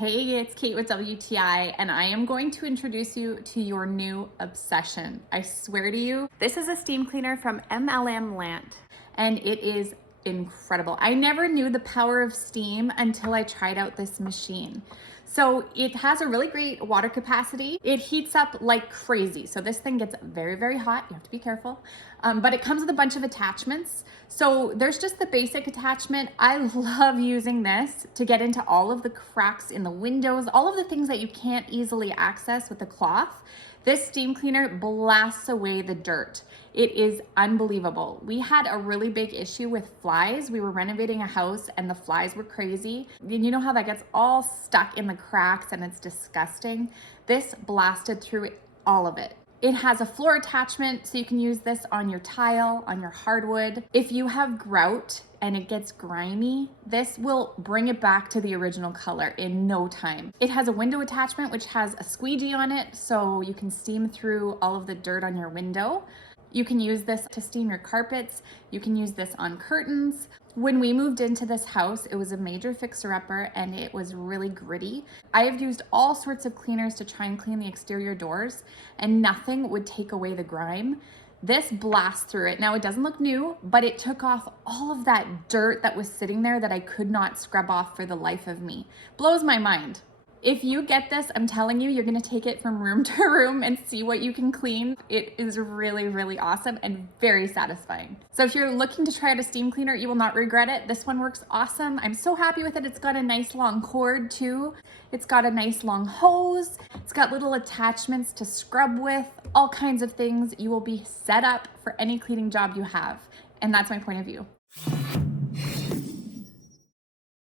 Hey, it's Kate with WTI, and I am going to introduce you to your new obsession. I swear to you, this is a steam cleaner from MLMLANT, and it is incredible. I never knew the power of steam until I tried out this machine. So it has a really great water capacity. It heats up like crazy. So this thing gets very, very hot. You have to be careful. But it comes with a bunch of attachments. So there's just the basic attachment. I love using this to get into all of the cracks in the windows, all of the things that you can't easily access with the cloth. This steam cleaner blasts away the dirt. It is unbelievable. We had a really big issue with flies. We were renovating a house and the flies were crazy. And you know how that gets all stuck in the cracks and it's disgusting? This blasted through all of it. It has a floor attachment, so you can use this on your tile, on your hardwood. If you have grout and it gets grimy, this will bring it back to the original color in no time. It has a window attachment, which has a squeegee on it, so you can steam through all of the dirt on your window. You can use this to steam your carpets. You can use this on curtains. When we moved into this house, it was a major fixer-upper and it was really gritty. I have used all sorts of cleaners to try and clean the exterior doors and nothing would take away the grime. This blasts through it. Now it doesn't look new, but it took off all of that dirt that was sitting there that I could not scrub off for the life of me. Blows my mind. If you get this, I'm telling you, you're gonna take it from room to room and see what you can clean. It is really, really awesome and very satisfying. So if you're looking to try out a steam cleaner, you will not regret it. This one works awesome. I'm so happy with it. It's got a nice long cord too. It's got a nice long hose. It's got little attachments to scrub with, all kinds of things. You will be set up for any cleaning job you have. And that's my point of view.